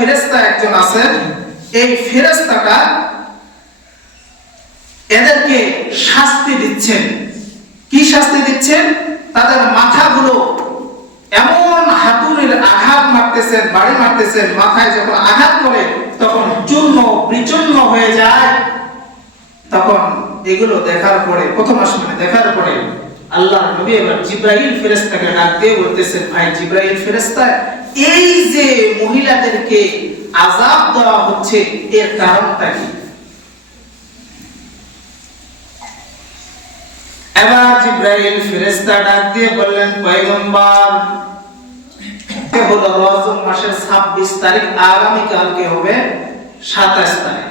ফেরেশতা একজন আছেন, এই ফেরেশতাটা এদেরকে শাস্তি দিচ্ছেন। কি শাস্তি দিচ্ছেন? তাদের মাথাগুলো এমন হাতুড়ির আঘাত মারতেছেন, বাড়ি মারতেছেন, মাথায় যখন আঘাত করে তখন চূর্ণ বিচূর্ণ হয়ে যায়। তখন এগুলো দেখার পরে, প্রথম আসমানে দেখার পরে আল্লাহর নবী এবার জিবরাইল ফেরেশতাকে ডাক দিয়ে বলতেছেন, ভাই জিবরাইল ফেরেশতা, এই যে মহিলাদেরকে আযাব দেওয়া হচ্ছে এর কারণটা কি? এবার জিবরাইল ফেরেশতা ডাক দিয়ে বললেন, পয়গম্বর, হলো রজব মাসের 26 তারিখ, আগামী কালকে হবে 27 তারিখ।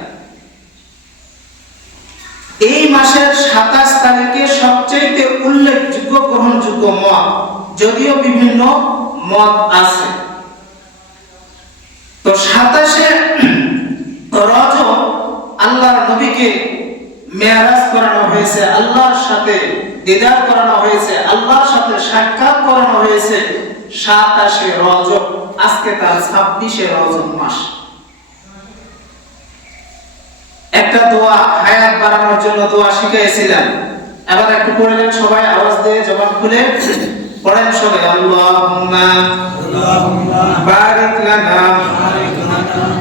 এই মাসের 27 তারিখে সবচেয়ে উল্লেখযোগ্য গ্রহণযোগ্য মত, যদিও বিভিন্ন মত আছে, তো 27শে রজব আল্লাহর নবীকে মেরাজ করানো হয়েছে, আল্লাহর সাথে দিদার করানো হয়েছে, আল্লাহর সাথে সাক্ষাৎ করানো হয়েছে 27শে রজব। আজকে তার 26শে রজব মাস। একটা দোয়া হায়াত বাড়ানোর জন্য দোয়া শিখাইছিলাম, এবার একটু পড়লেন সবাই, আওয়াজ দিয়ে জবান খুলে পড়েন সবাই। আল্লাহুম্মা বারিক লানা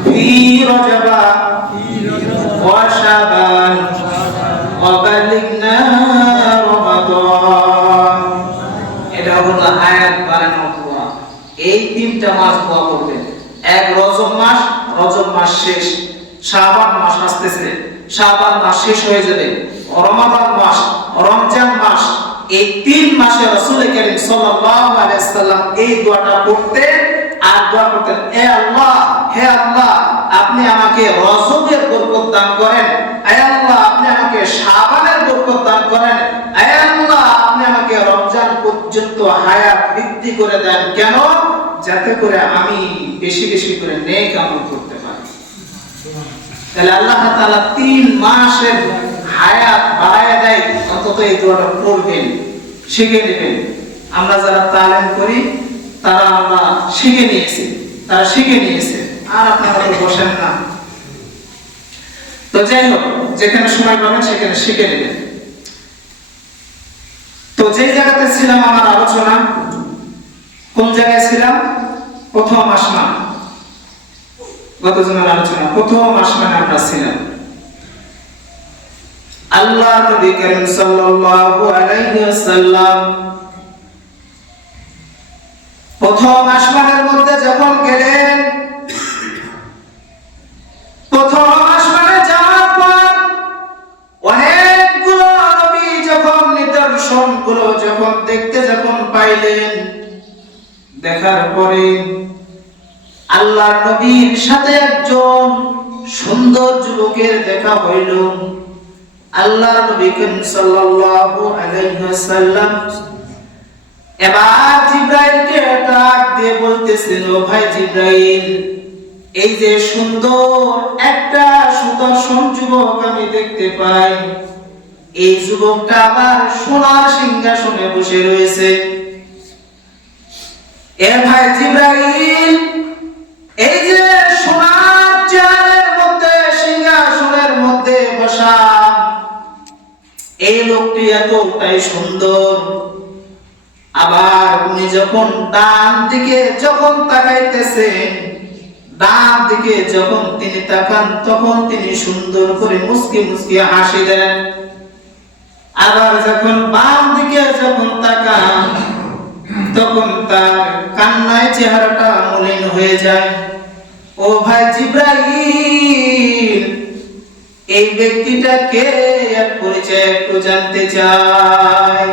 ফি রজবা ওয়া শাবান ওয়া বালিগনা রমাদান। এটা হলো হায়াত বাড়ানোর দোয়া। এই তিনটা মাস দোয়া করবেন। এক রজব মাস, রজব মাস শেষ, শাবান মাস আসতেছে, শাবান মাস শেষ হয়ে যাবে, রমাদান মাস, রমজান মাস, এই 3 মাসে রাসূল করিম সাল্লাল্লাহু আলাইহি সাল্লাম এই দোয়াটা পড়তেন আর দোয়া করতেন, হে আল্লাহ, হে আল্লাহ, আপনি আমাকে রজবের বরকত দান করেন, হে আল্লাহ, আপনি আমাকে শাবানের বরকত দান করেন, হে আল্লাহ, আপনি আমাকে রমজান পর্যন্ত হায়াত বৃদ্ধি করে দেন। কেন? যাতে করে আমি বেশি বেশি করে নেক আমল করতে পারি। তাহলে আল্লাহ তাআলা 3 মাসের হায়াত বাড়ায় দেয়। অন্তত এই দোয়াটা পড়বেন, শিখে নেবেন। আমরা যারা তালিম করি তারা আমরা শিখে নিয়েছি, তারা শিখে নিয়েছে, আর আপনারা তো বসেন না। তো যাই হোক, যেখানে সময় পাবেন সেখানে শিখে নেবেন। তো যে জায়গাতে ছিলাম আমার আলোচনা, কোন জায়গায় ছিলাম? প্রথম আসমান, গত জনের আলোচনা প্রথম আসমানে আমরা ছিলাম। আল্লাহ নবী করিম সাল্লাল্লাহু আলাইহি ওয়াসাল্লাম প্রথম আসমানের মধ্যে যখন গেলেন, প্রথম আসমানে যাওয়ার পর অনেকগুলো নবী যখন নিদর্শনগুলো যখন দেখতে যখন পাইলেন, দেখার পরে আল্লাহর নবীর সাথে একজন সুন্দর যুবকের দেখা হইল। আল্লাহর নবী সাল্লাল্লাহু আলাইহি ওয়াসাল্লাম এবার জিবরাইলকে ডাক দিয়ে বলতেছেন, ও ভাই জিবরাইল, এই যে সুন্দর একটা সুদর্শন যুবক আমি দেখতে পাই, এই যুবকটা আবার সোনার সিংহাসনে বসে রয়েছে। এ ভাই জিবরাইল, এই যে সোনার চেয়ারের মধ্যে, সিংহাসনের মধ্যে বসা এই লোকটি এতটাই সুন্দর, আবার উনি যখন ডান দিকে যখন তাকাইতেছে, ডান দিকে যখন তিনি তাকান তখন তিনি সুন্দর করে মুস্কি মুস্কি হাসি দেন, আবার যখন বাম দিকে যখন তাকান তখন তার কান্নায় চেহারাটা মলিন হয়ে যায়। ও ভাই জিবরাইল, এই ব্যক্তিটা কে, এর পরিচয় একটু জানতে চাই।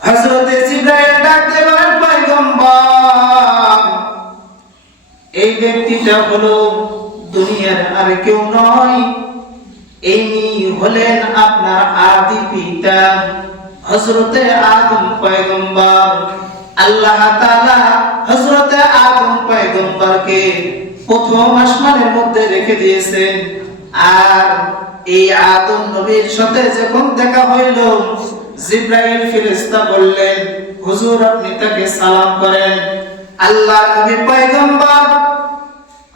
হযরত জিবরাইল ডাকতে বলেন, পয়গম্বর, এই ব্যক্তিটা হলো দুনিয়ার আর কেউ নয়, ইনি হলেন আপনার আদি পিতা হযরতে আদম পয়গম্বর। আল্লাহ তাআলা হযরতে আদম পয়গম্বরকে প্রথম আসমানের মধ্যে রেখে দিয়েছেন। আর এই আদম নবীর সাথে যখন দেখা হইল, জিবরাইল ফেরেশতা বললেন, হুজুর আপনি তাকে সালাম করেন। আল্লাহর নবী পয়গম্বর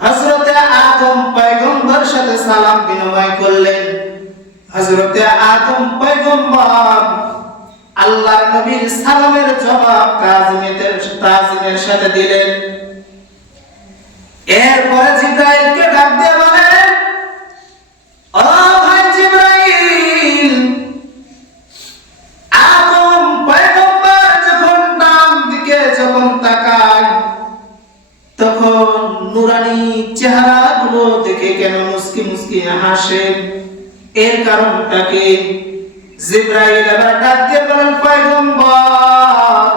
হযরতে আদম পয়গম্বর সাথে সালাম বিনিময় করলেন। হযরতে আদম পয়গম্বর আল্লাহর নবীর সালামের জবাব তাজিমের সাথে দিলেন। এরপরে জিবরাইলকে ডাক দিয়ে বলেন, ও ভাই জিবরাইল, আদম পয়গম্বর যখন ডান দিকে যখন তাকায় তখন নুরানি চেহারাগুলো দেখে কেন মুস্কি মুস্কি হাসে, এর কারণটা কি? জিবরাইল আবার ডাক দিয়ে বলেন, পয়গম্বর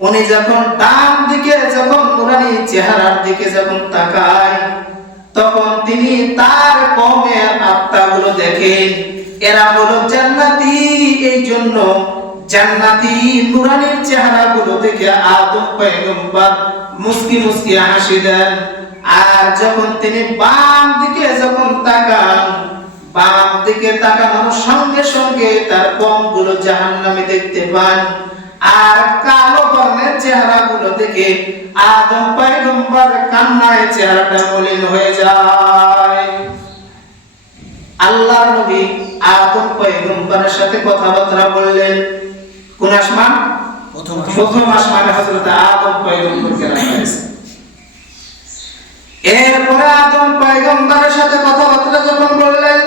উনি যখন ডান দিকে যখন নুরানি চেহারার দিকে যখন তাকায় তখন তিনি তার কওমের আত্মাগুলো দেখেন, এরা হলো জান্নাতি। এই জন্য জান্নাতি নুরানির চেহারাগুলো দেখে আদম পয়গম্বর মুস্কি মুস্কি হাসি দেন। আর যখন তিনি বাম দিকে যখন তাকান, বাম দিকে তাকানোর সঙ্গে সঙ্গে তার কওমগুলো জাহান্নামে দেখতে পান। আর কালো বর্ণের চেহারাগুলো দেখে আদম পয়গম্বর কান্নায় চেহারাটা মলিন হয়ে যায়। আল্লাহর নবী আদম পয়গম্বরের সাথে কথাবার্তা বললেন কোন আসমান? প্রথম আসমানে হযরত আদম পয়গম্বরকে রাখা হয়েছে। এরপরে আদম পয়গম্বরের সাথে কথাবার্তা যখন বললেন,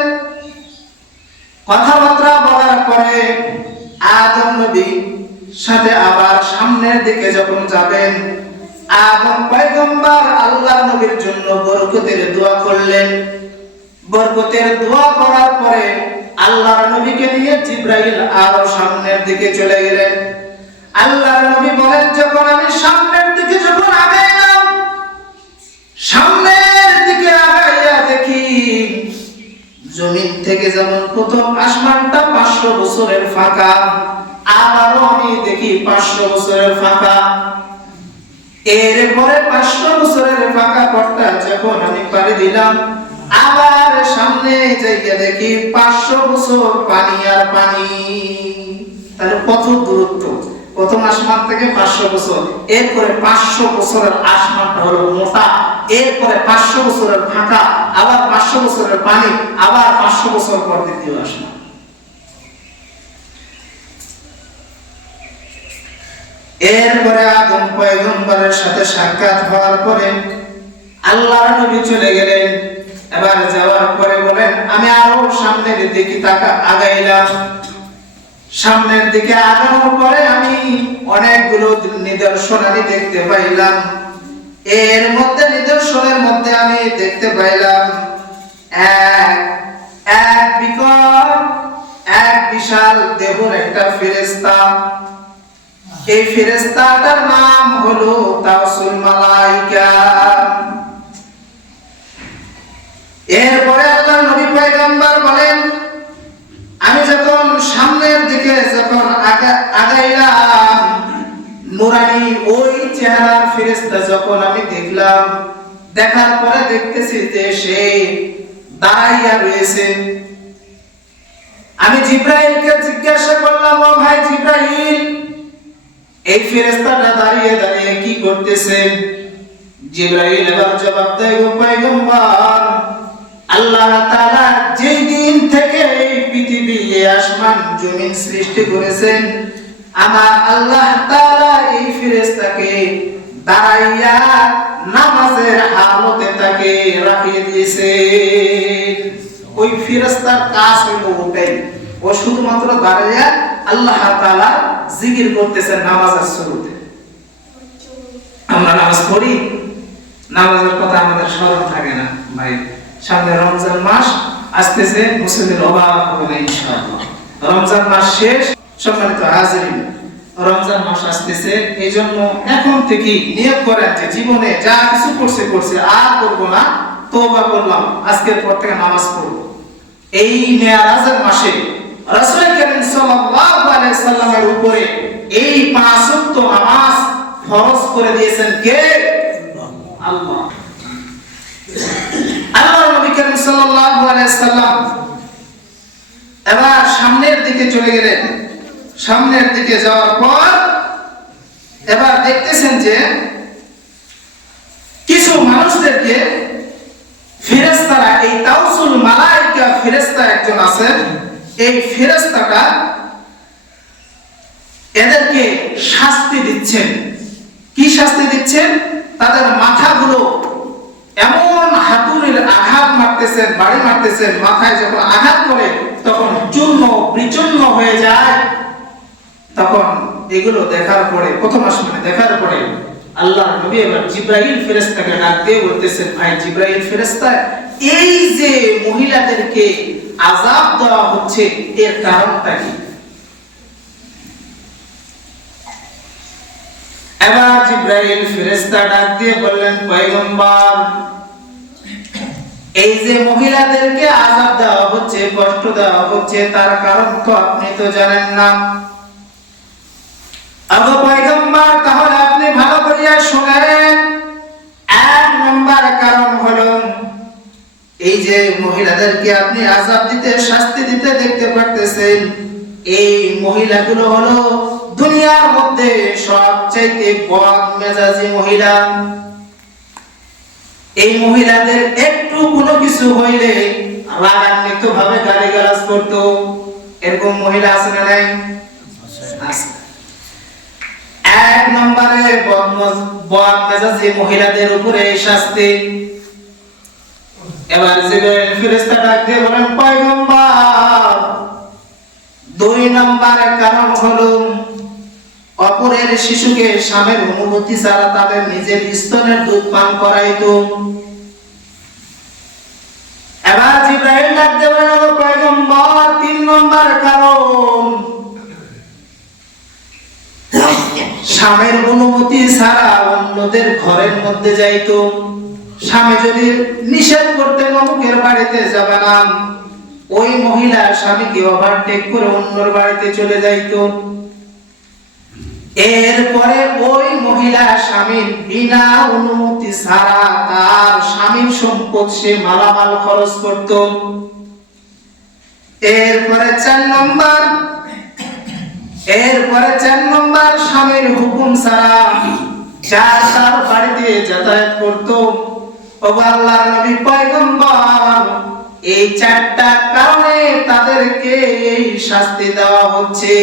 কথাবার্তা বলার পরে আদম নবী সাথে আবার সামনের দিকে যখন যাবেন, আদম পয়গম্বর আল্লাহর নবীর জন্য বরকতের দোয়া করলেন। বরকতের দোয়া করার পরে আল্লাহর নবীকে নিয়ে জিবরাইল আরো সামনের দিকে চলে গেলেন। আল্লাহর নবী বলেন, যখন আমি সামনের দিকে যখন আগাইলাম, সামনের দিকে আগাইয়া দেখি জমিন থেকে যেমন প্রথম আসমানটা 500 বছরের ফাঁকা, আবারও আমি দেখি 500 বছরের ফাঁকা। এরপরে 500 বছরের ফাঁকা পথটা যখন আমি পাড়ি দিলাম, আবার সামনে যাইয়া দেখি 500 বছর পানি আর পানি। তাহলে কত দূরত্ব! প্রথম আসমান থেকে 500 বছর, এরপরে 500 বছরের আসমানটা হলো মোটা, এরপরে 500 বছরের ফাঁকা, আবার 500 বছরের পানি, আবার 500 বছর পর দ্বিতীয় আসমান। এরপরে আদম পয়গম্বরের সাথে সাক্ষাৎ হওয়ার পরে আল্লাহর নবী চলে গেলেন। এবার যাওয়ার পরে বলেন, আমি আরো সামনের দিকে আগাইলাম। সামনের দিকে আগানোর পরে আমি অনেকগুলো নিদর্শন আমি দেখতে পাইলাম। এর মধ্যে নিদর্শনের মধ্যে আমি দেখতে পাইলাম এক বিশাল দেহের একটা ফেরেশতা। এই ফেরেশতাটার নাম হলো তাওসুল মালাইকা। এরপরে আল্লাহর নবী পয়গম্বর বলেন, আমি যখন সামনের দিকে যখন আগাইলাম, নুরানি ওই চেহারার ফেরেশতা যখন আমি দেখলাম, দেখার পরে দেখতেছি যে সে দাঁড়াইয়া রয়েছে। আমি জিবরাইলকে জিজ্ঞাসা করলাম, ও ভাই জিবরাইল, এই ফেরেশতাটা দাঁড়িয়ে দাঁড়িয়ে কি করতেছে? জিবরাইল এবার জবাব দেয়, ও পয়গম্বর, আল্লাহ তাআলা যেই দিন থেকে এই পৃথিবী আসমান জমিন সৃষ্টি করেছেন, আমার আল্লাহ তাআলা এই ফেরেশতাকে দাঁড়াইয়া নামাজের হালতে তাকে রাখিয়ে দিয়েছে। ওই ফেরেশতার কাজ হলো ওটাই, ও শুধুমাত্র দাঁড়াইয়া আল্লাহ তাআলা জিকির করতেছেন নামাজের শুরুতে। আমরা নামাজ পড়ি, নামাজের কথা আমাদের স্মরণ থাকে না ভাই। সামনে রমজান মাস আসতেছে, মুসলিমের অভাব হবে না ইনশাআল্লাহ। রমজান মাস শেষ, সম্মানিত হাজিরিন, রমজান মাস আসতেছে। এই জন্য এখন থেকে নিয়ত করেন যে জীবনে যা কিছু করছে আর করব না, তওবা করলাম, আজকের পর থেকে নামাজ পড়ব। এই মেয়ারাজের মাসে রাসূল করিম সাল্লাল্লাহু আলাইহি সাল্লামের উপরে এই 5 ওয়াক্ত নামাজ ফরজ করে দিয়েছেন কে? আল্লাহ। আল্লাহর নবী করিম সাল্লাল্লাহু আলাইহি সাল্লাম এবার সামনের দিকে চলে গেলেন। সামনের দিকে যাওয়ার পর এবার দেখতেছেন যে কিছু মানুষদেরকে ফেরেশতারা, এই তাওসুল মালায়েকা ফেরেশতা একজন আছেন, এই ফেরেশতাটা এদেরকে শাস্তি দিচ্ছেন। কি শাস্তি দিচ্ছেন? তাদের মাথাগুলো এমন হাতুড়ির আঘাত মারতেছেন, বাড়ি মারতেছেন, মাথায় যখন আঘাত করে তখন চূর্ণ বিচূর্ণ হয়ে যায়। তখন এগুলো দেখার পরে, প্রথম আসমানে দেখার পরে আল্লাহর নবী এবার জিবরাইল ফেরেশতাকে ডাক দিয়ে বলতেছেন, ভাই জিবরাইল ফেরেশতা, এই যে মহিলাদেরকে আযাব দেওয়া হচ্ছে এর কারণটা কি? এবার জিবরাইল ফেরেশতা ডাক দিয়ে বললেন, পয়গম্বর, এই যে মহিলাদেরকে আযাব দেওয়া হচ্ছে, কষ্ট দেওয়া হচ্ছে, তার কারণ তো আপনি তো জানেন না। আবু পয়গম্বর, তাহলে আপনি ভালো করিয়া শুনেন। এক নম্বর কারণ হলো, এই যে মহিলাদেরকে আপনি আযাব দিতে, শাস্তি দিতে দেখতে পারতেছেন, এই মহিলাগুলো হলো দুনিয়ার মধ্যে সবচাইতে বদ মেজাজি মহিলা। এই মহিলাদের একটু কোনো কিছু হইলে রাগান্বিত ভাবে গালিগালাজ করতো। এরকম মহিলা আছে না নাই? আছে। এক নম্বরে বদ মেজাজি মহিলাদের উপরে শাস্তি। এবার জিবরাইল ফেরেশতা ডাক দিয়ে বলেন, পয়গম্বর, দুই নম্বরের কারণ হলো অপরের শিশুকে স্বামীর অনুমতি ছাড়া তাদের নিজের স্তনের দুধ পান করাইতো। এবার জিবরাইল ডাক দিয়ে বলেন, পয়গম্বর, তিন নম্বর কারণ স্বামীর অনুমতি ছাড়া অন্যদের ঘরের মধ্যে যাইতো। স্বামী যদি নিষেধ করতে অমুকের বাড়িতে যাবে না, ওই মহিলা স্বামীকে ওভারটেক করে অন্যর বাড়িতে চলে যাইতো। এরপরে ওই মহিলা স্বামীর বিনা অনুমতি ছাড়া তার স্বামীর সম্পদ সে মালামাল খরচ করত। এরপরে চার নম্বর স্বামীর হুকুম ছাড়া যার তার বাড়িতে যাতায়াত করত। ও আল্লাহর নবী পয়গম্বর, এই চারটা কারণে তাদেরকে এই শাস্তি দেওয়া হচ্ছে।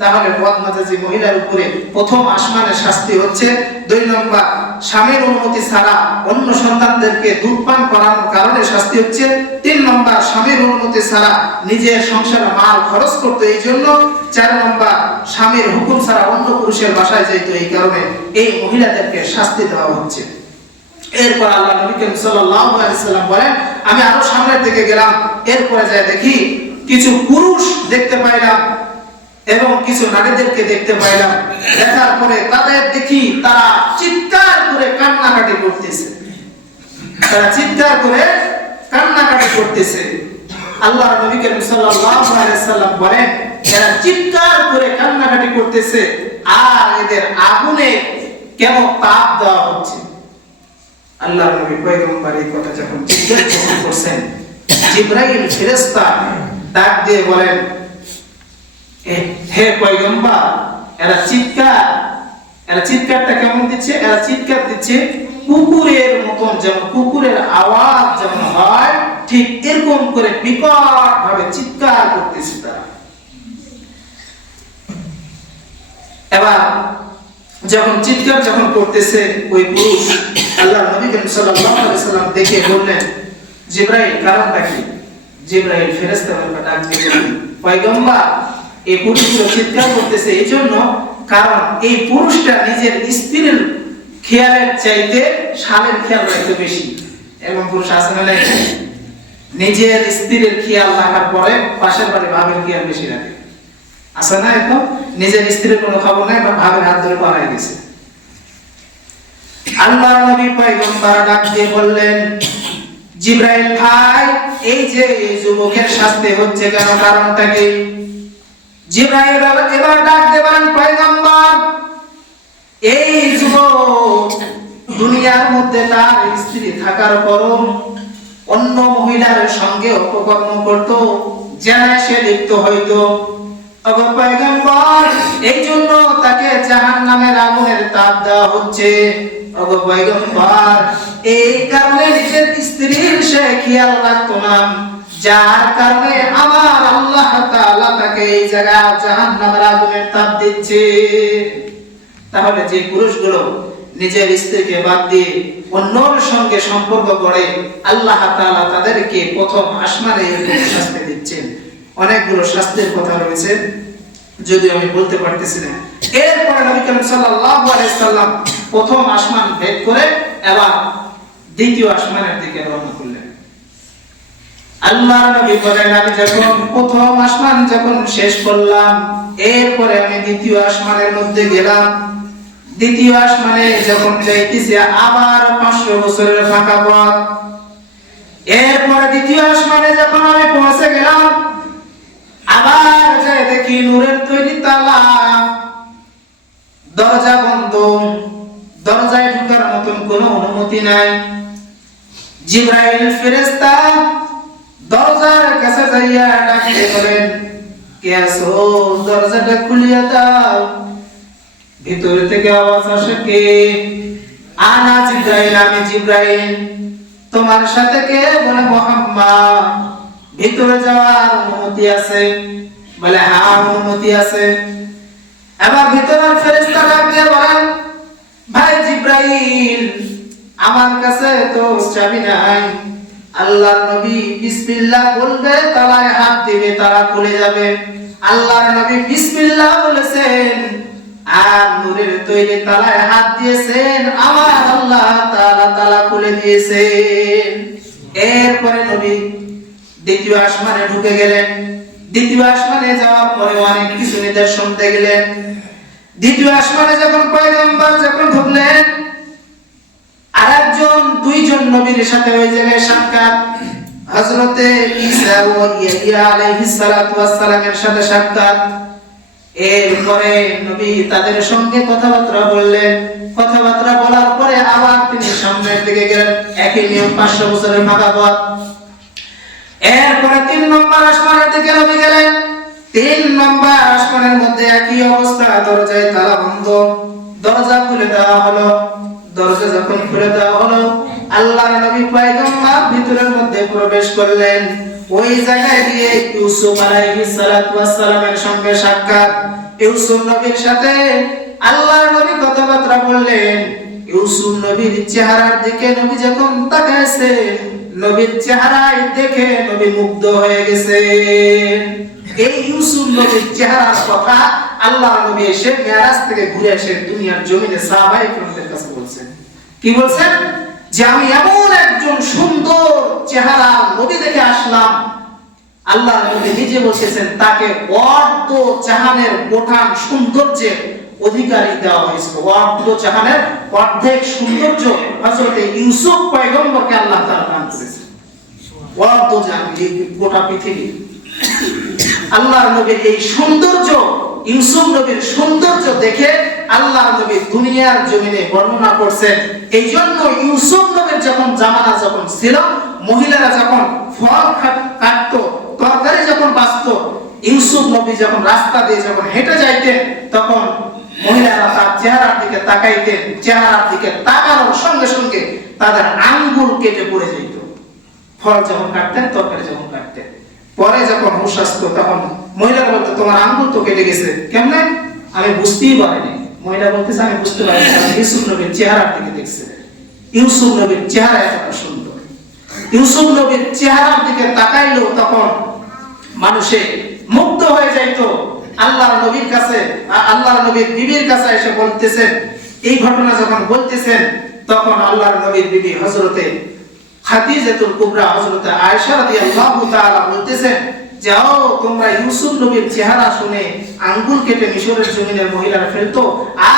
তাহলে বদমেজাজি মহিলার উপরে প্রথম আসমানের শাস্তি হচ্ছে, দুই নম্বর স্বামীর অনুমতি ছাড়া অন্য সন্তানদেরকে দুধ পান করানোর কারণে শাস্তি হচ্ছে, তিন নম্বর স্বামীর অনুমতি ছাড়া নিজের সংসারে মাল খরচ করতে এই জন্য, চার নম্বর স্বামীর হুকুম ছাড়া অন্য পুরুষের বাসায় যাইতো, এই কারণে এই মহিলাদেরকে শাস্তি দেওয়া হচ্ছে। এরপর আল্লাহ নবী করিম সাল্লাল্লাহু আলাইহি সাল্লাম বলেন, আমি আরো সামনের দিকে গেলাম, এরপরে যায় দেখি কিছু পুরুষ দেখতে পাইলাম এবং কিছু নারীদেরকে দেখতে পাইলাম। দেখার পরে তাদের দেখি তারা চিৎকার করে কান্নাকাটি করতেছে। আল্লাহ নবী করিম সাল্লাল্লাহু আলাইহি সাল্লাম বলেন, এরা চিৎকার করে কান্নাকাটি করতেছে আর এদের আগুনে কেন তাপ দেওয়া হচ্ছে। আল্লাহর নবী পয়গম্বর এই কথা যখন জিজ্ঞাসা করছেন, জিবরাইল ফেরেশতা ডাক দিয়ে বলেন, হে পয়গম্বর, এরা চিৎকারটা কেমন দিচ্ছে? এরা চিৎকার দিচ্ছে কুকুরের মতন, যেমন কুকুরের আওয়াজ যেমন হয় ঠিক এরকম করে বিকট ভাবে চিৎকার করতেছে তারা। এবার যখন চিৎকার করতেছে ওই পুরুষ, আল্লাহর নবী করিম সাল্লাল্লাহু আলাইহি সাল্লাম দেখে বললেন, জিবরাইল, কারণটা কি? জিবরাইল ফেরেশতাকে ডাক দিয়ে বললেন, পয়গম্বর, এই পুরুষগুলো চিৎকার করতেছে এই জন্য কারণ এই পুরুষটা নিজের স্ত্রীর খেয়ালের চাইতে শালের খেয়াল রাখতে বেশি। এবং পুরুষ আছে না, নিজের স্ত্রীর খেয়াল রাখার পরে পাশের বাড়ি ভাবের খেয়াল বেশি রাখে, আছে না? এখন নিজের স্ত্রীর কোনো খবর নাই, বা ভাবের হাত ধরে পালাই গেছে। আল্লাহর নবী পয়গম্বর ডাক দিয়ে বললেন, জিবরাইল ভাই, এই যে যুবকের শাস্তি হচ্ছে কেন, কারণটা কি? জিবরাইল এবার ডাক দেবেন, পয়গম্বর, এই যুবক দুনিয়ার মধ্যে তার স্ত্রী থাকার পরও অন্য মহিলার সঙ্গে অপকর্ম করত, জেনায় সে লিপ্ত হইতো। ওগো পয়গম্বর, এই জন্য তাকে জাহান্নামের আগুনের তাপ দেওয়া হচ্ছে। ওগো পয়গম্বর, এই কারণে নিজের স্ত্রীর সে খেয়াল রাখতো না, যার কারণে আমার আল্লাহ তাআলা তাকে এই জায়গায় জাহান্নামের আগুনের তাপ দিচ্ছে। তাহলে যে পুরুষগুলো নিজের স্ত্রীকে বাদ দিয়ে অন্যর সঙ্গে সম্পর্ক গড়ে, আল্লাহ তাআলা তাদেরকে প্রথম আসমানে শাস্তি দিচ্ছেন। অনেকগুলো শাস্তির কথা রয়েছে, যদি আমি বলতে পারতেছি না। এরপরে নবী করিম সাল্লাল্লাহু আলাইহি সাল্লাম প্রথম আসমান ভেদ করে এবার দ্বিতীয় আসমানের দিকে রওনা করলেন। আল্লাহর নবী বলেন, আমি যখন প্রথম আসমান যখন শেষ করলাম, এরপরে আমি দ্বিতীয় আসমানের মধ্যে গেলাম। দ্বিতীয় আসমানে যখন যাইতেছি, আবার 500 বছরের ফাঁকা পথ। এরপরে দ্বিতীয় আসমানে যখন আমি পৌঁছে গেলাম, আবার যাই দেখি নূরের তৈরি তালা, দরজা বন্ধ, দরজায় ঢোকার মতন কোনো অনুমতি নাই। জিবরাইল ফেরেশতা দরজার কাছে যাইয়া ডাকতে বলেন, কে আছো, দরজাটা খুলিয়া দাও। ভিতর থেকে আওয়াজ আসে, কে? আনা জিবরাইল, আমি জিবরাইল। তোমার সাথে কে? বলে মুহাম্মদ। ভিতরে যাওয়ার অনুমতি আছে? বলে হ্যাঁ, অনুমতি আছে। এবার ভিতরের ফেরেশতা ডাকতে বলেন, ভাই জিবরাইল, আমার কাছে তো চাবি নাই। আল্লাহর নবী বিসমিল্লাহ বলবে, তালায় হাত দিবে, তালা খুলে যাবে। আল্লাহর নবী বিসমিল্লাহ বলেছেন আর নূরের তৈরি তালায় হাত দিয়েছেন, আমার আল্লাহ তাআলা তালা খুলে দিয়েছেন। এরপরে নবী দ্বিতীয় আসমানে ঢুকে গেলেন। দ্বিতীয় আসমানে যাওয়ার পরে অনেক কিছু নিদর্শন দেখলেন। দ্বিতীয় আসমানে যখন পয়গম্বর যখন ঢুকলেন, আরেকজন দুইজন নবীর সাথে ওই জায়গায় সাক্ষাৎ। হযরতে ঈসা ও ইয়াহইয়া আলাইহিস সালাতু ওয়াস সালামের সাথে সাক্ষাৎ। এরপরে নবী তাদের সঙ্গে কথাবার্তা বললেন। কথাবার্তা বলার পরে আবার তিনি সামনের দিকে গেলেন। একই নিয়ম, 500 বছরের ফাঁকা পথ। এরপরে 3 নম্বর আসমানের দিকে নবী গেলেন। 3 নম্বর আসমানের মধ্যে একই অবস্থা, দরজায় তালা বন্ধ। দরজা খুলে দেওয়া হলো। দরজা যখন খুলে দেওয়া হলো, আল্লাহর নবী পয়গম্বর ভিতরের মধ্যে প্রবেশ করলেন। ওই জায়গায় গিয়ে ইউসুফ আলাইহিস সালাতু ওয়াস সালামের সঙ্গে সাক্ষাৎ। ইউসুফ নবীর সাথে আল্লাহর নবী কথাবার্তা বললেন। ইউসুফ নবীর চেহারার দিকে নবী যখন তাকাইছেন, নবীর চেহারায় দেখে নবী মুগ্ধ হয়ে গেছেন। এই ইউসুফ নবীর চেহারার কথা আল্লাহর নবী এসে মেরাজ থেকে ঘুরে এসে দুনিয়ার জমিনে সাহাবায়ে কিরামদের কাছে বলছেন। কি বলছেন? যে আমি এমন একজন সুন্দর চেহারা নবী দেখে আসলাম। আল্লাহর নবী নিজে বলতেছেন তাকে অর্ধ জাহানের বোঠান সৌন্দর্যের অধিকারী দেওয়া হয়েছিল। অর্ধ জাহানের অর্ধেক সৌন্দর্য হযরতে ইউসুফ পয়গম্বরকে আল্লাহ তাআলা দান করেছেন। অর্ধ জাহান, গোটা পৃথিবী। আল্লাহর নবীর এই সৌন্দর্য, ইউসুফ নবীর সৌন্দর্য দেখে আল্লাহর নবী দুনিয়ার জমিনে বর্ণনা করছেন। এই জন্য ইউসুফ নবীর যখন জামানা যখন ছিল, মহিলারা যখন ফল কাটতো, তরকারি যখন বাঁচতো, ইউসুফ নবী যখন রাস্তা দিয়ে যখন হেঁটে যাইতেন, তখন মহিলারা তার চেহারার দিকে তাকাইতেন। চেহারার দিকে তাকানোর সঙ্গে সঙ্গে তাদের আঙ্গুল কেটে পড়ে যেত। ফল যখন কাটতেন, তরকারি যখন কাটতেন, পরে যখন হুঁশ আসতো, তখন মহিলারা বলতো, তোমার আঙ্গুল তো কেটে গেছে কেমনে? আমি বুঝতেই পারিনি। মহিলা বলতেছে, আমি বুঝতে পারিনি, ইউসুফ নবীর চেহারার দিকে দেখছে। ইউসুফ নবীর চেহারা এতটা সুন্দর। ইউসুফ নবীর চেহারার দিকে তাকাইলো, তখন মানুষে মুগ্ধ হয়ে যাইত। আল্লাহর নবীর কাছে, আল্লাহর নবীর বিবির কাছে এসে বলতেছেন, এই ঘটনা যখন বলতেছেন, তখন আল্লাহর নবীর বিবি হযরতে খাদিজাতুল কুবরা, হযরতে আয়েশা রাদিয়াল্লাহু তাআলা বলতেছেন, যাও তোমরা ইউসুফ নবীর চেহারা শুনে আঙ্গুল কেটে মিশরের জমিনের মহিলারা ফেলতো,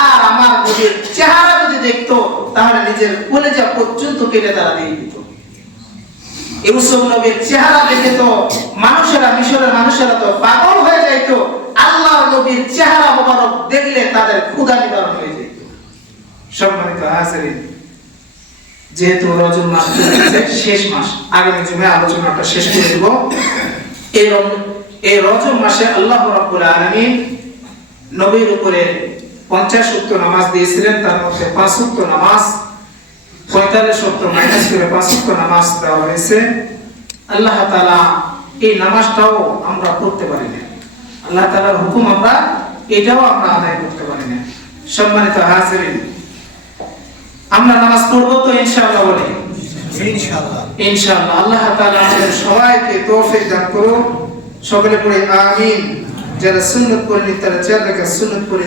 আর আমার নবীর চেহারা যদি দেখতো তাহলে নিজের কলেজা পর্যন্ত কেটে তারা দিয়ে দিত। ইউসুফ নবীর চেহারা দেখে তো মানুষেরা, মিশরের মানুষেরা তো পাগল হয়ে যাইত। আল্লাহর নবীর চেহারা মোবারক দেখলে তাদের ক্ষুধা নিবারণ হয়ে যেত। সম্মানিত হাজিরিন, যেহেতু রজব মাস শেষ মাস, আগামী জুমায় আলোচনাটা শেষ করে দেব। এই রজব মাসে আল্লাহ রাব্বুল আলামিন নবীর উপরে 50 ওয়াক্ত নামাজ দিয়েছিলেন, তার মধ্যে 5 ওয়াক্ত নামাজ 45 ওয়াক্ত মাইনাস করে 5 ওয়াক্ত নামাজ দেওয়া হয়েছে। আল্লাহ তাআলা এই নামাজটাও আমরা পড়তে পারি না, আল্লাহ তাআলার হুকুম আমরা এটাও আমরা আদায় করতে পারি না। সম্মানিত হাজিরিন, আমরা নামাজ পড়বো তো ইনশাআল্লাহ, বলি ইনশাআল্লাহ। ইনশাআল্লাহ। আল্লাহ তাআলা আমাদের সবাইকে তৌফিক দান করুন। সকলে পড়ে আমিন। যারা সুন্নাত পড়েনি তারা 4 রাকাত সুন্নাত পড়ে